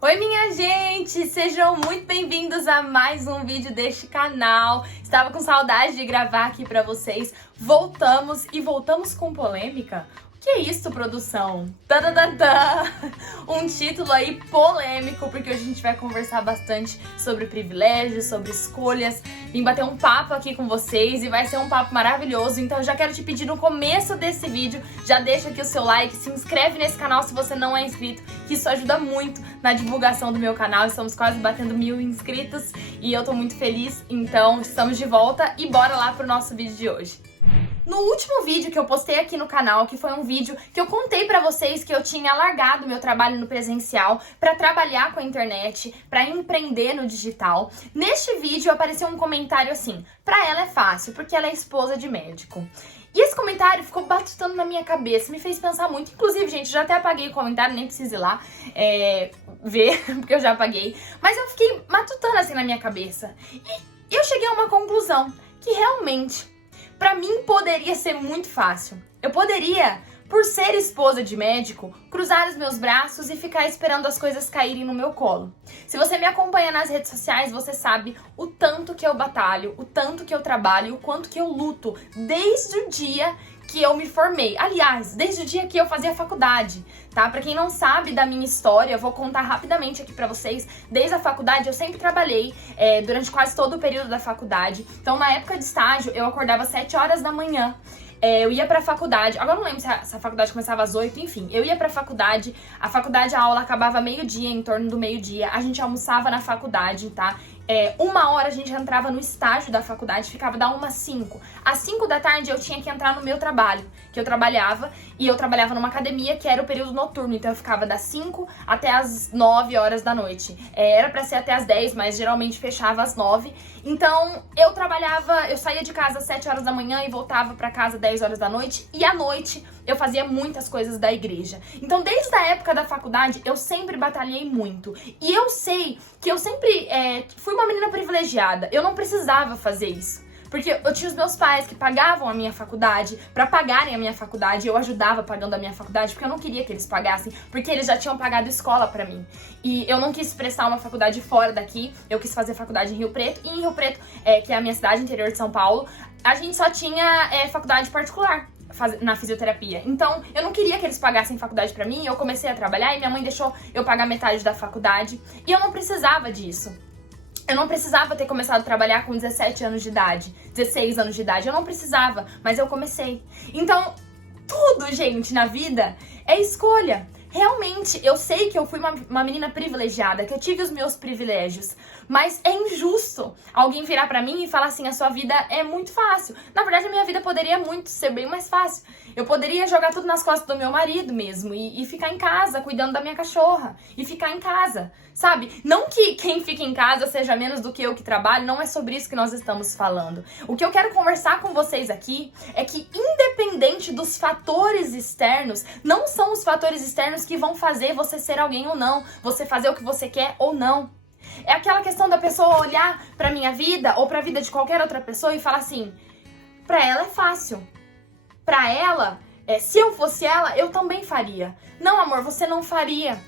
Oi minha gente, sejam muito bem-vindos a mais um vídeo deste canal. Estava com saudade de gravar aqui pra vocês. Voltamos e voltamos com polêmica. O que é isso, produção? Tadadadã! Um título aí polêmico, porque hoje a gente vai conversar bastante sobre privilégios, sobre escolhas. Vim bater um papo aqui com vocês e vai ser um papo maravilhoso. Então eu já quero te pedir no começo desse vídeo, já deixa aqui o seu like, se inscreve nesse canal se você não é inscrito, que isso ajuda muito na divulgação do meu canal. Estamos quase batendo 1000 inscritos e eu tô muito feliz. Então estamos de volta e bora lá pro nosso vídeo de hoje. No último vídeo que eu postei aqui no canal, que foi um vídeo que eu contei pra vocês que eu tinha largado meu trabalho no presencial pra trabalhar com a internet, pra empreender no digital, neste vídeo apareceu um comentário assim: pra ela é fácil, porque ela é esposa de médico. E esse comentário ficou batutando na minha cabeça, me fez pensar muito. Inclusive, gente, já até apaguei o comentário, nem preciso ir lá ver, porque eu já apaguei. Mas eu fiquei matutando assim na minha cabeça. E eu cheguei a uma conclusão, que realmente, pra mim poderia ser muito fácil. Eu poderia, por ser esposa de médico, cruzar os meus braços e ficar esperando as coisas caírem no meu colo. Se você me acompanha nas redes sociais, você sabe o tanto que eu batalho, o tanto que eu trabalho, o quanto que eu luto desde o dia que eu me formei. Aliás, desde o dia que eu fazia faculdade, tá? Pra quem não sabe da minha história, eu vou contar rapidamente aqui pra vocês. Desde a faculdade, eu sempre trabalhei durante quase todo o período da faculdade. Então, na época de estágio, eu acordava às 7 horas da manhã. Eu ia pra faculdade, agora não lembro se a faculdade começava às 8, enfim. Eu ia pra faculdade, a aula acabava meio-dia, em torno do meio-dia. A gente almoçava na faculdade, tá? 1h a gente entrava no estágio da faculdade, ficava da 1 às 5. Às 5 da tarde eu tinha que entrar no meu trabalho, que eu trabalhava, e eu trabalhava numa academia que era o período noturno, então eu ficava das 5 até as 9 horas da noite. Era pra ser até as 10, mas geralmente fechava às 9. Então eu trabalhava, eu saía de casa às 7 horas da manhã e voltava pra casa às 10 horas da noite, e à noite eu fazia muitas coisas da igreja. Então desde a época da faculdade eu sempre batalhei muito. E eu sei que eu sempre fui uma menina privilegiada, eu não precisava fazer isso. Porque eu tinha os meus pais que pagavam a minha faculdade, pra pagarem a minha faculdade, eu ajudava pagando a minha faculdade, porque eu não queria que eles pagassem, porque eles já tinham pagado escola pra mim. E eu não quis prestar uma faculdade fora daqui, eu quis fazer faculdade em Rio Preto, e em Rio Preto, que é a minha cidade, interior de São Paulo, a gente só tinha faculdade particular na fisioterapia. Então, eu não queria que eles pagassem faculdade pra mim, eu comecei a trabalhar e minha mãe deixou eu pagar metade da faculdade, e eu não precisava disso. Eu não precisava ter começado a trabalhar com 17 anos de idade, 16 anos de idade, eu não precisava, mas eu comecei. Então, tudo, gente, na vida é escolha. Realmente, eu sei que eu fui uma menina privilegiada, que eu tive os meus privilégios, mas é injusto alguém virar pra mim e falar assim: a sua vida é muito fácil. Na verdade, a minha vida poderia muito ser bem mais fácil. Eu poderia jogar tudo nas costas do meu marido mesmo e ficar em casa, cuidando da minha cachorra, e ficar em casa, sabe? Não que quem fica em casa seja menos do que eu que trabalho, não é sobre isso que nós estamos falando. O que eu quero conversar com vocês aqui é que, independente dos fatores externos, não são os fatores externos que vão fazer você ser alguém ou não, você fazer o que você quer ou não. É aquela questão da pessoa olhar pra minha vida ou pra vida de qualquer outra pessoa e falar assim: pra ela é fácil. Pra ela, se eu fosse ela, eu também faria. Não, amor, você não faria.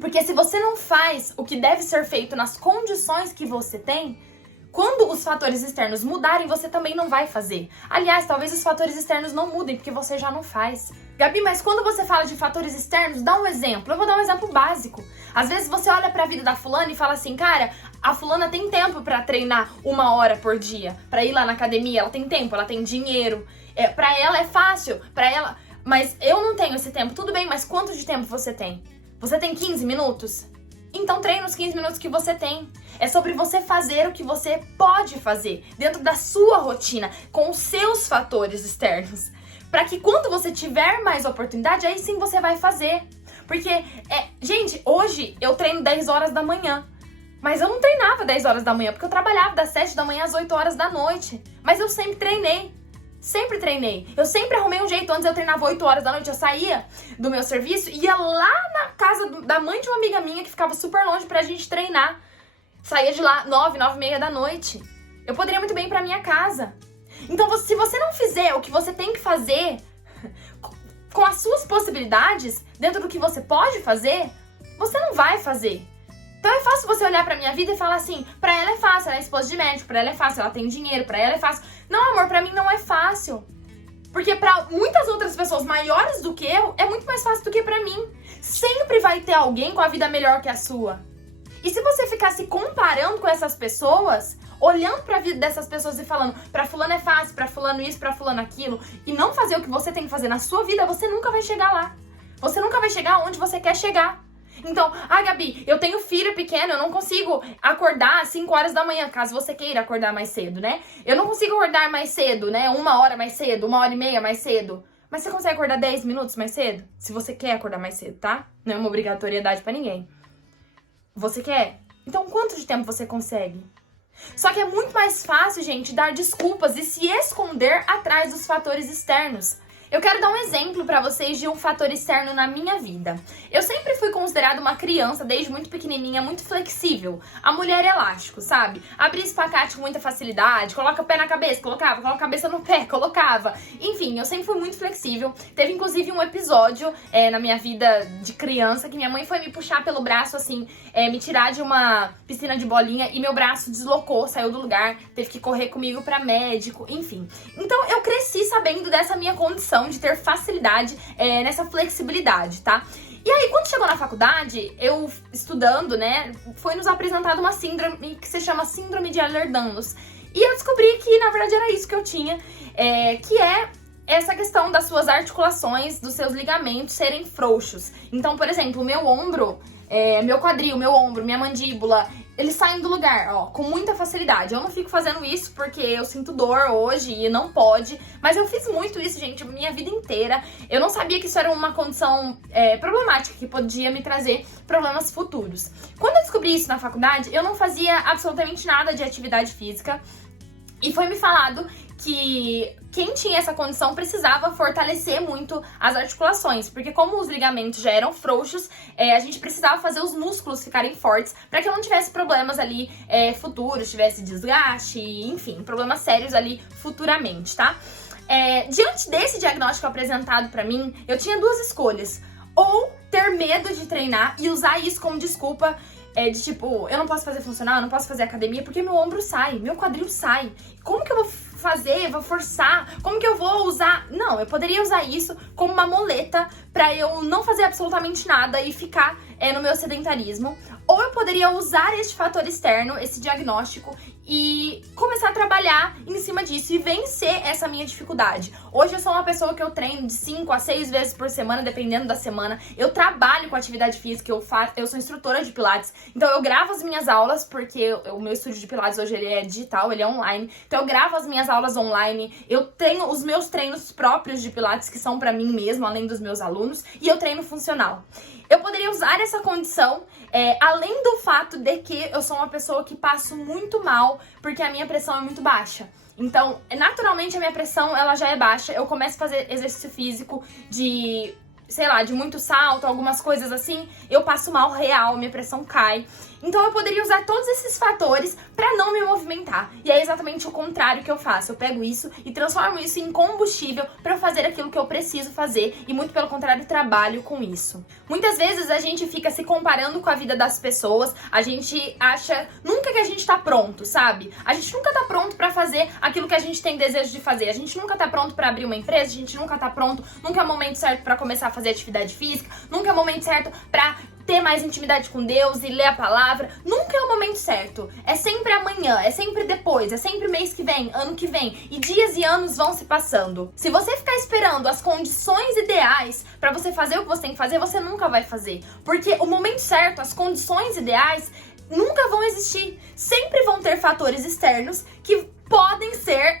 Porque se você não faz o que deve ser feito nas condições que você tem, quando os fatores externos mudarem, você também não vai fazer. Aliás, talvez os fatores externos não mudem, porque você já não faz. Gabi, mas quando você fala de fatores externos, dá um exemplo. Eu vou dar um exemplo básico. Às vezes você olha pra vida da fulana e fala assim: cara, a fulana tem tempo pra treinar 1 hora por dia, pra ir lá na academia, ela tem tempo, ela tem dinheiro. Pra ela é fácil, pra ela... Mas eu não tenho esse tempo. Tudo bem, mas quanto de tempo você tem? Você tem 15 minutos? Então treine os 15 minutos que você tem. É sobre você fazer o que você pode fazer, dentro da sua rotina, com os seus fatores externos. Pra que quando você tiver mais oportunidade, aí sim você vai fazer. Porque, gente, hoje eu treino 10 horas da manhã. Mas eu não treinava 10 horas da manhã, porque eu trabalhava das 7 da manhã às 8 horas da noite. Mas eu sempre treinei. Sempre treinei. Eu sempre arrumei um jeito. Antes eu treinava 8 horas da noite, eu saía do meu serviço e ia lá na casa da mãe de uma amiga minha que ficava super longe pra gente treinar. Saía de lá 9, 9h30 da noite. Eu poderia muito bem ir pra minha casa. Então, se você não fizer o que você tem que fazer com as suas possibilidades, dentro do que você pode fazer, você não vai fazer. Então é fácil você olhar pra minha vida e falar assim, pra ela é fácil, ela é esposa de médico, pra ela é fácil, ela tem dinheiro, pra ela é fácil. Não, amor, pra mim não é fácil. Porque pra muitas outras pessoas maiores do que eu, é muito mais fácil do que pra mim. Sempre vai ter alguém com a vida melhor que a sua. E se você ficar se comparando com essas pessoas, olhando pra vida dessas pessoas e falando, pra fulano é fácil, pra fulano isso, pra fulano aquilo, e não fazer o que você tem que fazer na sua vida, você nunca vai chegar lá. Você nunca vai chegar onde você quer chegar. Então, Gabi, eu tenho filho pequeno, eu não consigo acordar às 5 horas da manhã, caso você queira acordar mais cedo, né? Eu não consigo acordar mais cedo, né? 1 hora mais cedo, 1h30 mais cedo. Mas você consegue acordar 10 minutos mais cedo? Se você quer acordar mais cedo, tá? Não é uma obrigatoriedade pra ninguém. Você quer? Então, quanto de tempo você consegue? Só que é muito mais fácil, gente, dar desculpas e se esconder atrás dos fatores externos. Eu quero dar um exemplo pra vocês de um fator externo na minha vida. Eu sempre fui considerada uma criança, desde muito pequenininha, muito flexível. A mulher elástico, sabe? Abria espacate com muita facilidade, coloca o pé na cabeça, colocava, coloca a cabeça no pé, colocava. Enfim, eu sempre fui muito flexível. Teve, inclusive, um episódio na minha vida de criança que minha mãe foi me puxar pelo braço, assim, me tirar de uma piscina de bolinha e meu braço deslocou, saiu do lugar, teve que correr comigo pra médico, enfim. Então, eu cresci sabendo dessa minha condição de ter facilidade nessa flexibilidade, tá? E aí, quando chegou na faculdade, eu estudando, né, foi nos apresentado uma síndrome que se chama Síndrome de Ehlers-Danlos. E eu descobri que, na verdade, era isso que eu tinha, que é essa questão das suas articulações, dos seus ligamentos serem frouxos. Então, por exemplo, o meu ombro, meu quadril, meu ombro, minha mandíbula, eles saem do lugar, ó, com muita facilidade. Eu não fico fazendo isso porque eu sinto dor hoje e não pode, mas eu fiz muito isso, gente, minha vida inteira. Eu não sabia que isso era uma condição problemática, que podia me trazer problemas futuros. Quando eu descobri isso na faculdade, eu não fazia absolutamente nada de atividade física e foi me falado que quem tinha essa condição precisava fortalecer muito as articulações, porque como os ligamentos já eram frouxos, a gente precisava fazer os músculos ficarem fortes para que eu não tivesse problemas ali futuros, tivesse desgaste, enfim, problemas sérios ali futuramente, tá? Diante desse diagnóstico apresentado pra mim, eu tinha duas escolhas. Ou ter medo de treinar e usar isso como desculpa de tipo, eu não posso fazer funcional, eu não posso fazer academia porque meu ombro sai, meu quadril sai. Como que eu vou fazer? Eu vou forçar? Como que eu vou usar? Não, eu poderia usar isso como uma muleta pra eu não fazer absolutamente nada e ficar no meu sedentarismo. Ou eu poderia usar este fator externo, esse diagnóstico, e começar a trabalhar em cima disso e vencer essa minha dificuldade. Hoje eu sou uma pessoa que eu treino de 5 a 6 vezes por semana, dependendo da semana. Eu trabalho com atividade física, eu sou instrutora de pilates, então eu gravo as minhas aulas, porque o meu estúdio de pilates hoje ele é digital, ele é online. Então eu gravo as minhas aulas online, eu tenho os meus treinos próprios de pilates, que são pra mim mesmo, além dos meus alunos, e eu treino funcional. Eu poderia usar essa condição, além do fato de que eu sou uma pessoa que passo muito mal, porque a minha pressão é muito baixa. Então, naturalmente, a minha pressão, ela já é baixa. Eu começo a fazer exercício físico de, sei lá, de muito salto, algumas coisas assim, eu passo mal real, minha pressão cai. Então eu poderia usar todos esses fatores pra não me movimentar. E é exatamente o contrário que eu faço. Eu pego isso e transformo isso em combustível pra eu fazer aquilo que eu preciso fazer. E muito pelo contrário, trabalho com isso. Muitas vezes a gente fica se comparando com a vida das pessoas. A gente acha nunca que a gente tá pronto, sabe? A gente nunca tá pronto pra fazer aquilo que a gente tem desejo de fazer. A gente nunca tá pronto pra abrir uma empresa. A gente nunca tá pronto. Nunca é o momento certo pra começar a fazer atividade física. Nunca é o momento certo pra ter mais intimidade com Deus e ler a palavra. Nunca é o momento certo. É sempre amanhã, é sempre depois, é sempre mês que vem, ano que vem. E dias e anos vão se passando. Se você ficar esperando as condições ideais pra você fazer o que você tem que fazer, você nunca vai fazer. Porque o momento certo, as condições ideais nunca vão existir. Sempre vão ter fatores externos que podem ser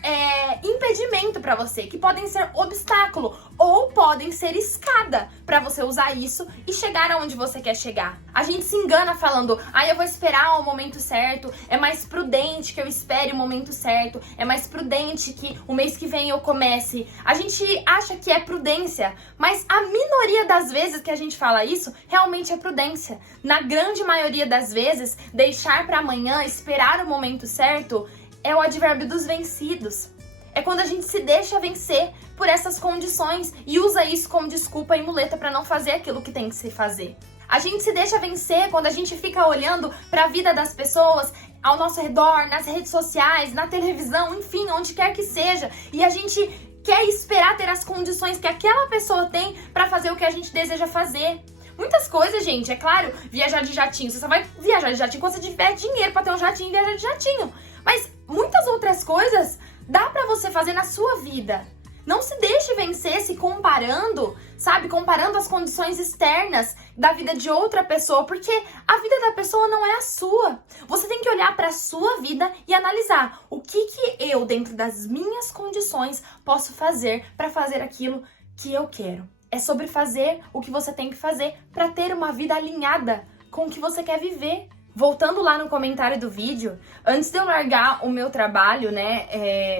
impedimento pra você, que podem ser obstáculo ou podem ser escada pra você usar isso e chegar aonde você quer chegar. A gente se engana falando, eu vou esperar o momento certo, é mais prudente que eu espere o momento certo, é mais prudente que o mês que vem eu comece. A gente acha que é prudência, mas a minoria das vezes que a gente fala isso, realmente é prudência. Na grande maioria das vezes, deixar pra amanhã, esperar o momento certo, é o advérbio dos vencidos. É quando a gente se deixa vencer por essas condições e usa isso como desculpa e muleta para não fazer aquilo que tem que se fazer. A gente se deixa vencer quando a gente fica olhando para a vida das pessoas ao nosso redor, nas redes sociais, na televisão, enfim, onde quer que seja. E a gente quer esperar ter as condições que aquela pessoa tem para fazer o que a gente deseja fazer. Muitas coisas, gente, é claro, viajar de jatinho. Você só vai viajar de jatinho quando você tiver dinheiro para ter um jatinho e viajar de jatinho. Mas muitas outras coisas dá para você fazer na sua vida. Não se deixe vencer se comparando, sabe? Comparando as condições externas da vida de outra pessoa, porque a vida da pessoa não é a sua. Você tem que olhar para a sua vida e analisar o que eu, dentro das minhas condições, posso fazer para fazer aquilo que eu quero. É sobre fazer o que você tem que fazer para ter uma vida alinhada com o que você quer viver. Voltando lá no comentário do vídeo, antes de eu largar o meu trabalho,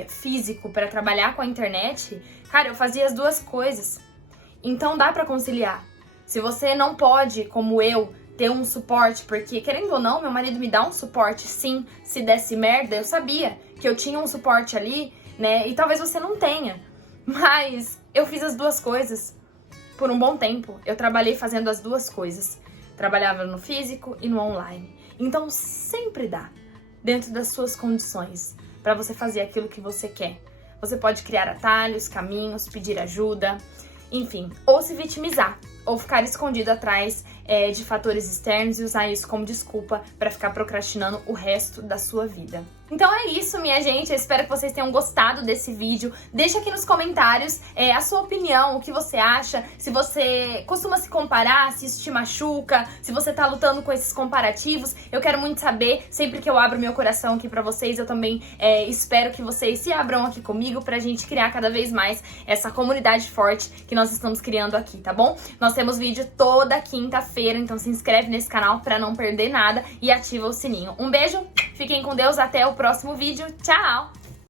físico para trabalhar com a internet, cara, eu fazia as duas coisas. Então dá para conciliar. Se você não pode, como eu, ter um suporte, porque querendo ou não, meu marido me dá um suporte, sim, se desse merda, eu sabia que eu tinha um suporte ali, né? E talvez você não tenha. Mas eu fiz as duas coisas por um bom tempo. Eu trabalhei fazendo as duas coisas. Trabalhava no físico e no online. Então sempre dá, dentro das suas condições, para você fazer aquilo que você quer. Você pode criar atalhos, caminhos, pedir ajuda, enfim, ou se vitimizar, ou ficar escondido atrás de fatores externos e usar isso como desculpa para ficar procrastinando o resto da sua vida. Então é isso, minha gente. Eu espero que vocês tenham gostado desse vídeo. Deixa aqui nos comentários a sua opinião, o que você acha, se você costuma se comparar, se isso te machuca, se você tá lutando com esses comparativos. Eu quero muito saber, sempre que eu abro meu coração aqui pra vocês, eu também espero que vocês se abram aqui comigo pra gente criar cada vez mais essa comunidade forte que nós estamos criando aqui, tá bom? Nós temos vídeo toda quinta-feira, então se inscreve nesse canal pra não perder nada e ativa o sininho. Um beijo, fiquem com Deus, até o próximo vídeo. Tchau!